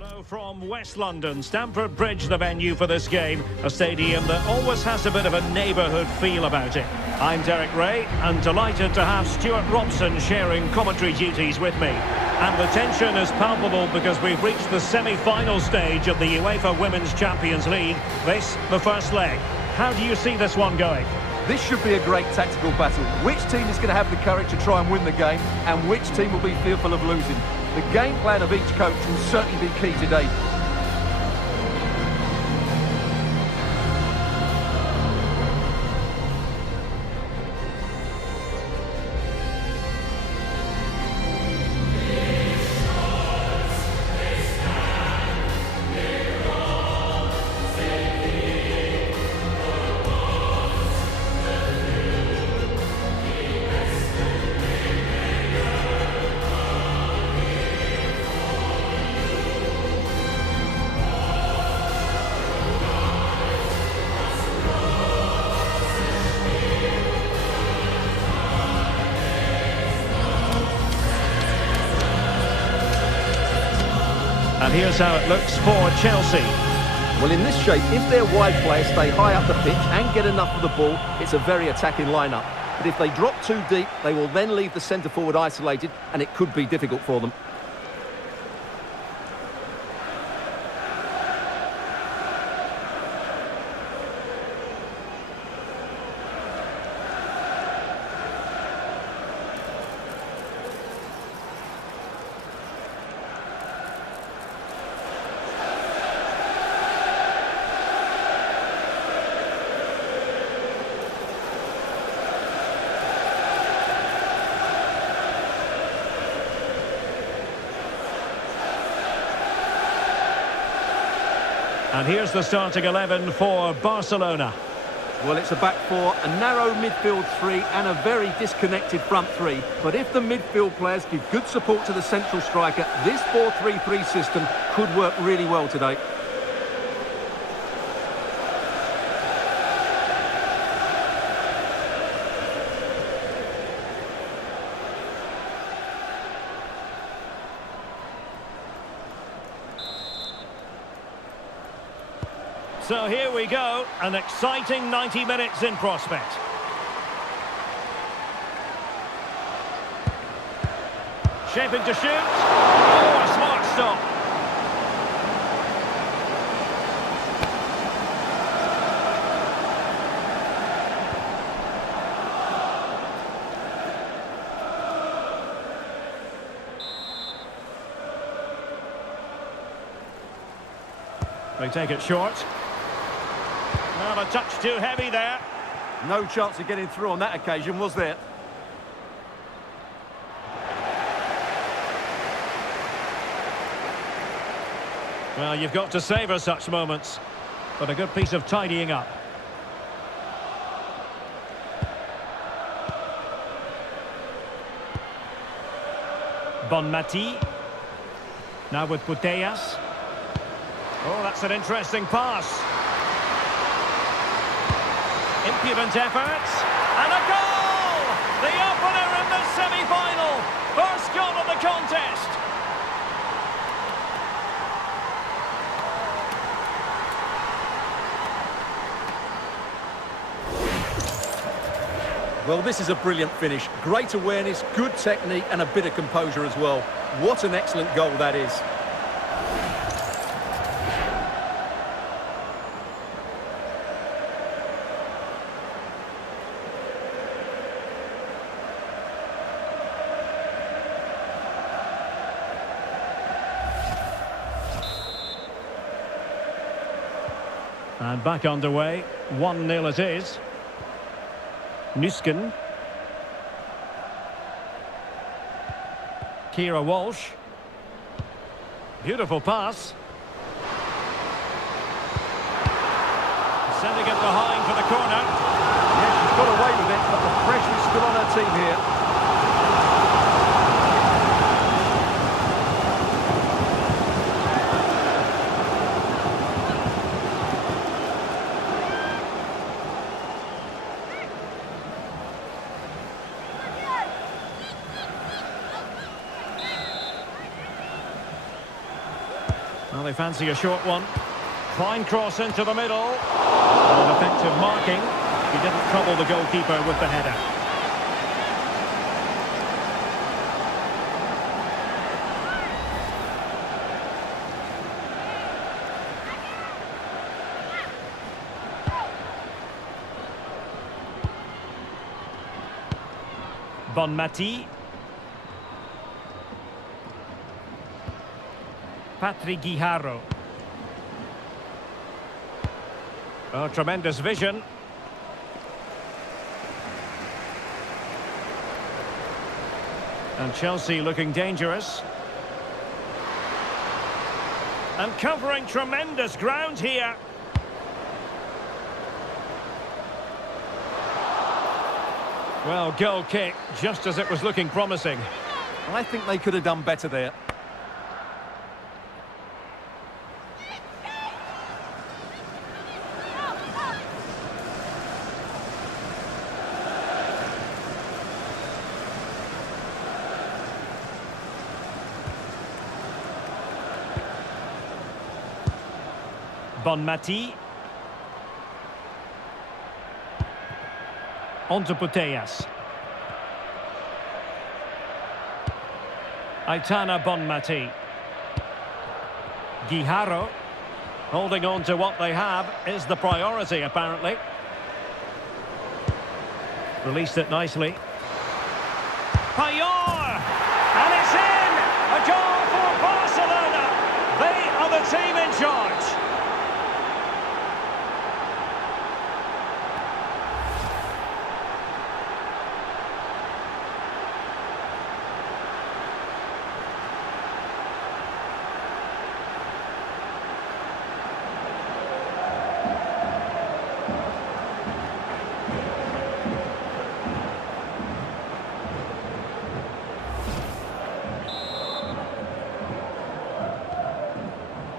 Hello from West London, Stamford Bridge, the venue for this game. A stadium that always has a bit of a neighbourhood feel about it. I'm Derek Ray, and delighted to have Stuart Robson sharing commentary duties with me. And the tension is palpable because we've reached the semi-final stage of the UEFA Women's Champions League. This, the first leg. How do you see this one going? This should be a great tactical battle. Which team is going to have the courage to try and win the game, and which team will be fearful of losing? The game plan of each coach will certainly be key today. And here's how it looks for Chelsea. Well, in this shape, if their wide players stay high up the pitch and get enough of the ball, it's a very attacking lineup. But if they drop too deep, they will then leave the centre forward isolated, and it could be difficult for them. And here's the starting 11 for Barcelona. Well, it's a back four, a narrow midfield three and a very disconnected front three. But if the midfield players give good support to the central striker, this 4-3-3 system could work really well today. So here we go, an exciting 90 minutes in prospect. Shaping to shoot. Oh, a smart stop. They take it short. Well, a touch too heavy there. No chance of getting through on that occasion, was there? Well, you've got to savour such moments, but a good piece of tidying up. Bonmati. Now with Putellas. Oh, that's an interesting pass. Impudent efforts, and a goal! The opener in the semi-final! First goal of the contest! Well, this is a brilliant finish. Great awareness, good technique, and a bit of composure as well. What an excellent goal that is. And back underway, 1-0 it is. Nusken. Kira Walsh. Beautiful pass. Sending it behind for the corner. Yeah, she's got away with it, but the pressure is still on her team here. Well, they fancy a short one. Fine cross into the middle. And effective marking. He didn't trouble the goalkeeper with the header. Bonmati. Patrick Guijarro. Oh, tremendous vision. And Chelsea looking dangerous. And covering tremendous ground here. Well, goal kick, just as it was looking promising. I think they could have done better there. Bonmati. On to Putellas. Aitana Bonmati. Guijarro. Holding on to what they have is the priority, apparently. Released it nicely. Payol! And it's in! A goal for Barcelona! They are the team in charge.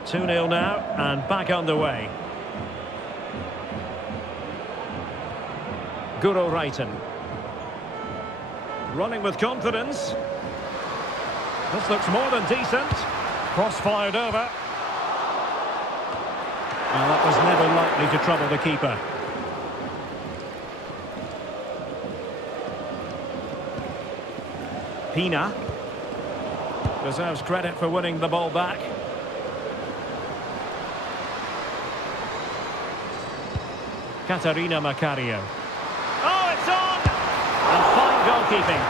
Two-nil now, and back underway. Guro Reiten. Running with confidence. This looks more than decent. Cross fired over. Well, that was never likely to trouble the keeper. Pina. Deserves credit for winning the ball back. Katarina Macario. Oh, it's on! And fine goalkeeping.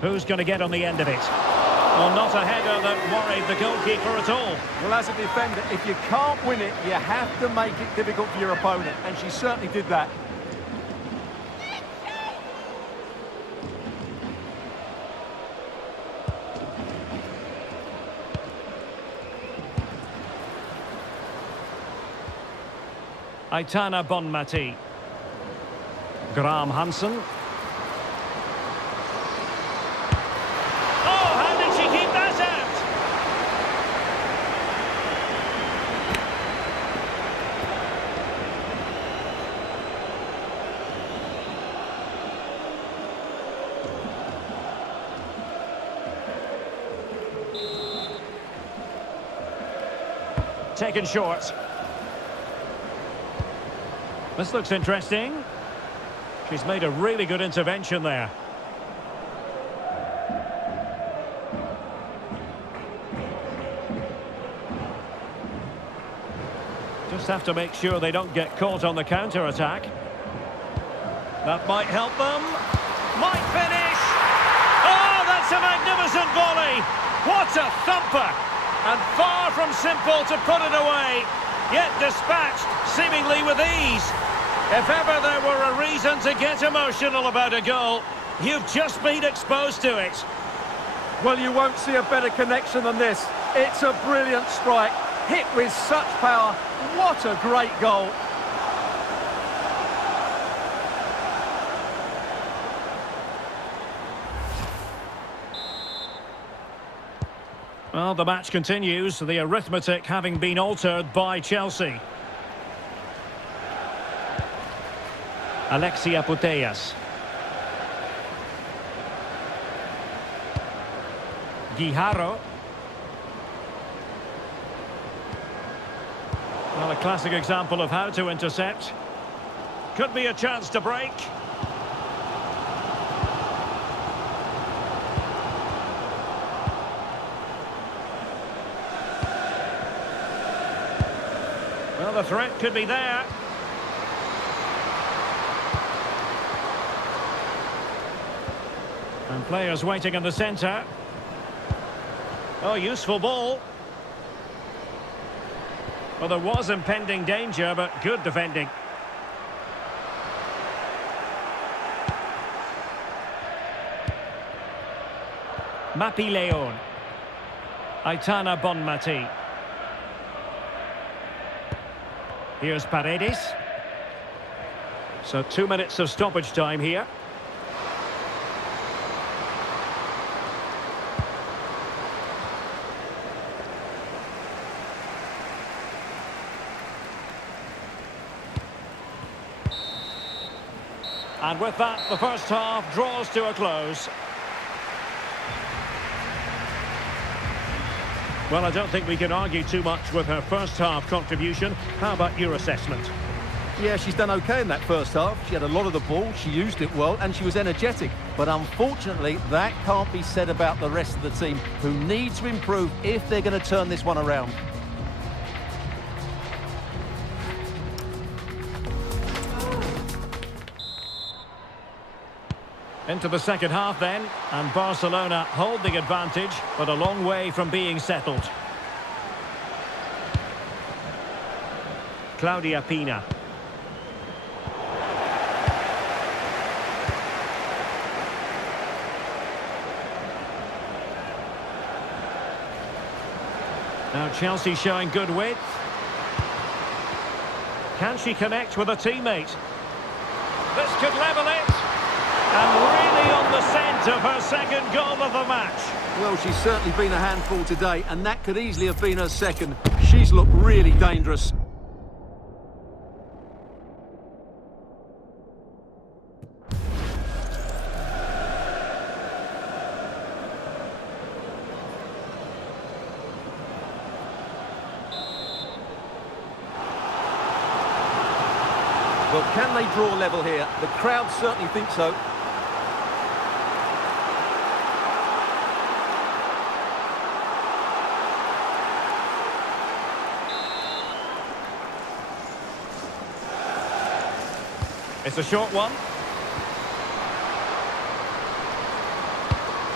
Who's going to get on the end of it? Well, not a header that worried the goalkeeper at all. Well, as a defender, if you can't win it, you have to make it difficult for your opponent, and she certainly did that. Aitana Bonmati. Graham Hansen. Taken short. This looks interesting. She's made a really good intervention there. Just have to make sure they don't get caught on the counter-attack. That might help them. Might finish! Oh, that's a magnificent volley! What a thumper! And far from simple to put it away, yet dispatched seemingly with ease. If ever there were a reason to get emotional about a goal, you've just been exposed to it. Well, you won't see a better connection than this. It's a brilliant strike, hit with such power. What a great goal. Well, the match continues, the arithmetic having been altered by Chelsea. Alexia Putellas. Guijarro. Well, a classic example of how to intercept. Could be a chance to break. Well, the threat could be there. And players waiting in the centre. Oh, useful ball. Well, there was impending danger, but good defending. Mapi Leon. Aitana Bonmati. Here's Paredes. So 2 minutes of stoppage time here. And with that, the first half draws to a close. Well, I don't think we can argue too much with her first half contribution. How about your assessment? Yeah, she's done okay in that first half. She had a lot of the ball, she used it well, and she was energetic. But unfortunately, that can't be said about the rest of the team, who need to improve if they're going to turn this one around. Into the second half then, and Barcelona hold the advantage, but a long way from being settled. Claudia Pina. Now Chelsea showing good width. Can she connect with a teammate? This could level it. And really on the scent of her second goal of the match. Well, she's certainly been a handful today, and that could easily have been her second. She's looked really dangerous. Well, can they draw level here? The crowd certainly think so. It's a short one.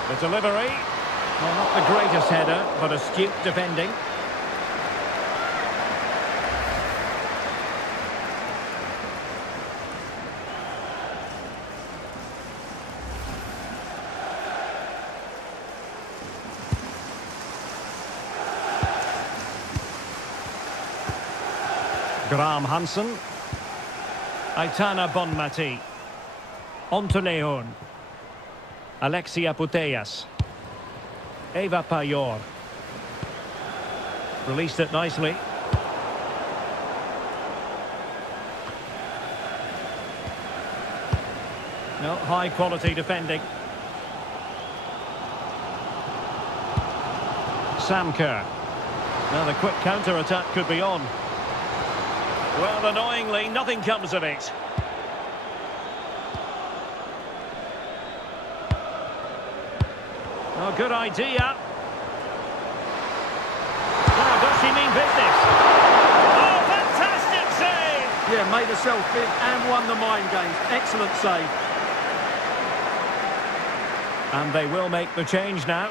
The delivery. Well, not the greatest header, but astute defending. Graham Hansen. Aitana Bonmati. Onto Leon. Alexia Putellas. Eva Payor. Released it nicely. No, high quality defending. Sam Kerr. Now the quick counter-attack could be on. Well, annoyingly, nothing comes of it. Oh, good idea. Now, does she mean business? Oh, fantastic save! Yeah, made herself big and won the mind games. Excellent save. And they will make the change now.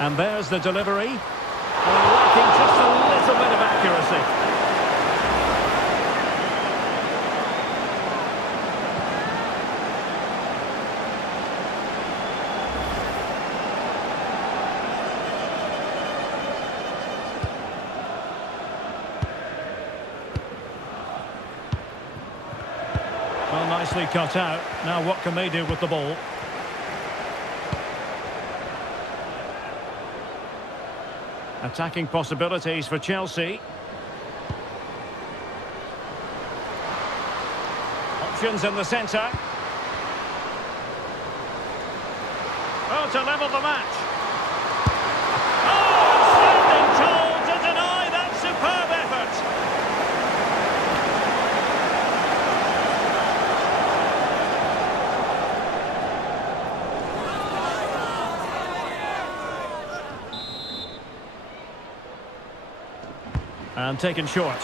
And there's the delivery. Lacking just a little bit of accuracy. Well, nice nicely cut out. Now what can they do with the ball? Attacking possibilities for Chelsea. Options in the centre. Oh, to level the match. Oh, standing tall to deny that superb effort. And taken short.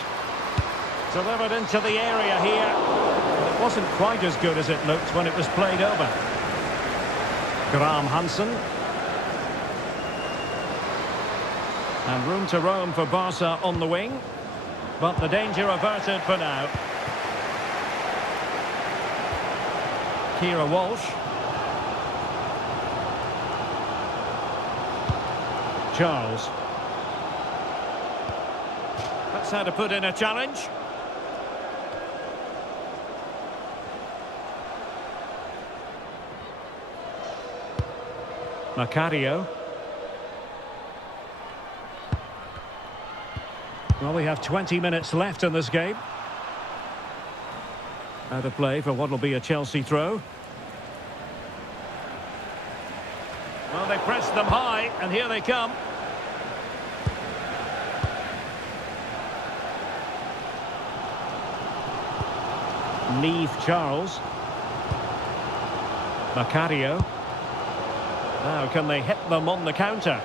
Delivered into the area here. But it wasn't quite as good as it looked when it was played over. Graham Hansen. And room to roam for Barca on the wing. But the danger averted for now. Kira Walsh. Charles. That's how to put in a challenge. Macario. Well, we have 20 minutes left in this game. Out of play for what will be a Chelsea throw. Well, they pressed them high, and here they come. Neve Charles. Macario. Now can they hit them on the counter?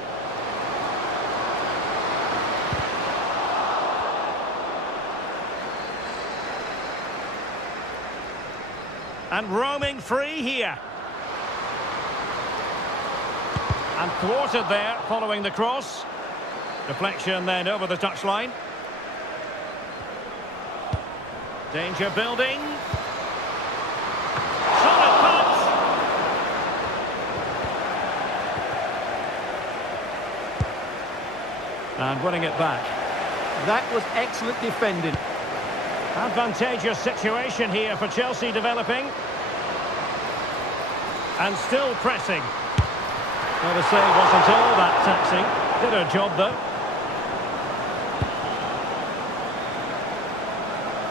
And roaming free here. And thwarted there following the cross. Deflection then over the touchline. Danger building. Solid punch. And winning it back. That was excellent defending. Advantageous situation here for Chelsea developing. And still pressing. Well, the save wasn't all that taxing. Did her job though.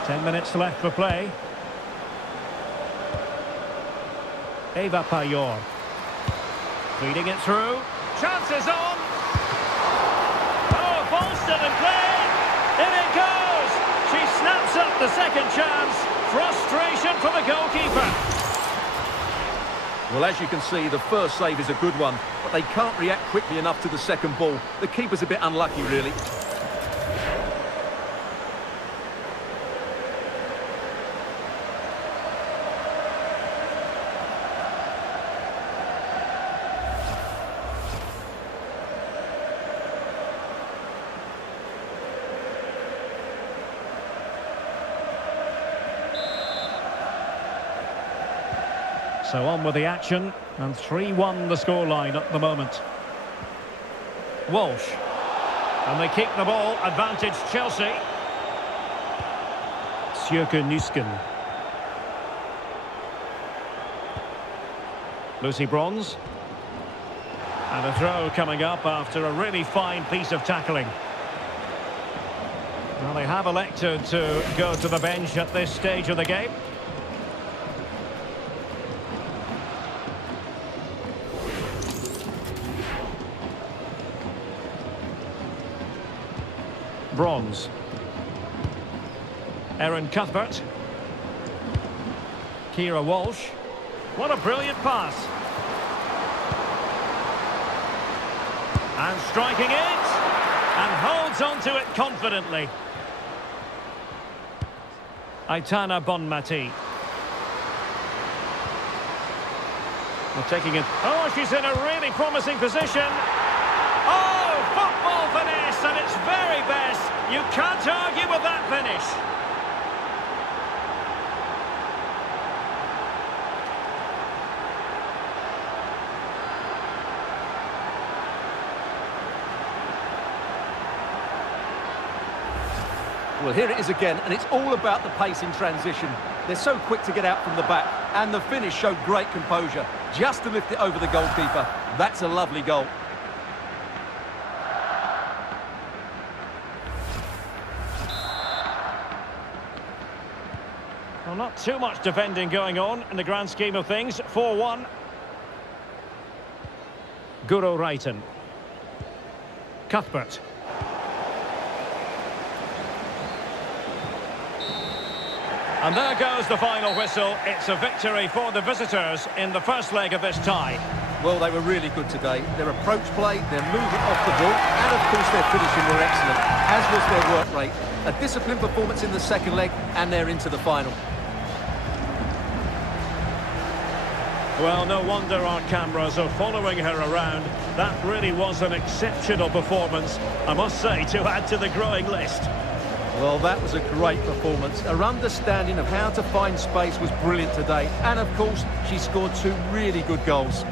10 minutes left for play. Eva Payor. Feeding it through. Chances on. Oh, ball still in play. In it goes. She snaps up the second chance. Frustration for the goalkeeper. Well, as you can see, the first save is a good one, but they can't react quickly enough to the second ball. The keeper's a bit unlucky, really. So on with the action, and 3-1 the scoreline at the moment. Walsh. And they keep the ball, advantage Chelsea. Sjöke Nusken. Lucy Bronze. And a throw coming up after a really fine piece of tackling. Well, they have elected to go to the bench at this stage of the game. Bronze. Erin Cuthbert. Kira Walsh. What a brilliant pass. And striking it. And holds on to it confidently. Aitana Bonmati. Well, taking it. Oh, she's in a really promising position. Oh, football finesse at its very best. You can't argue with that finish. Well, here it is again, and it's all about the pace in transition. They're so quick to get out from the back, and the finish showed great composure. Just to lift it over the goalkeeper. That's a lovely goal. Well, not too much defending going on in the grand scheme of things. 4-1. Guro Reiten. Cuthbert. And there goes the final whistle. It's a victory for the visitors in the first leg of this tie. Well, they were really good today. Their approach play, their movement off the ball, and of course their finishing were excellent, as was their work rate. A disciplined performance in the second leg, and they're into the final. Well, no wonder our cameras are following her around. That really was an exceptional performance, I must say, to add to the growing list. Well, that was a great performance. Her understanding of how to find space was brilliant today. And, of course, she scored 2 really good goals.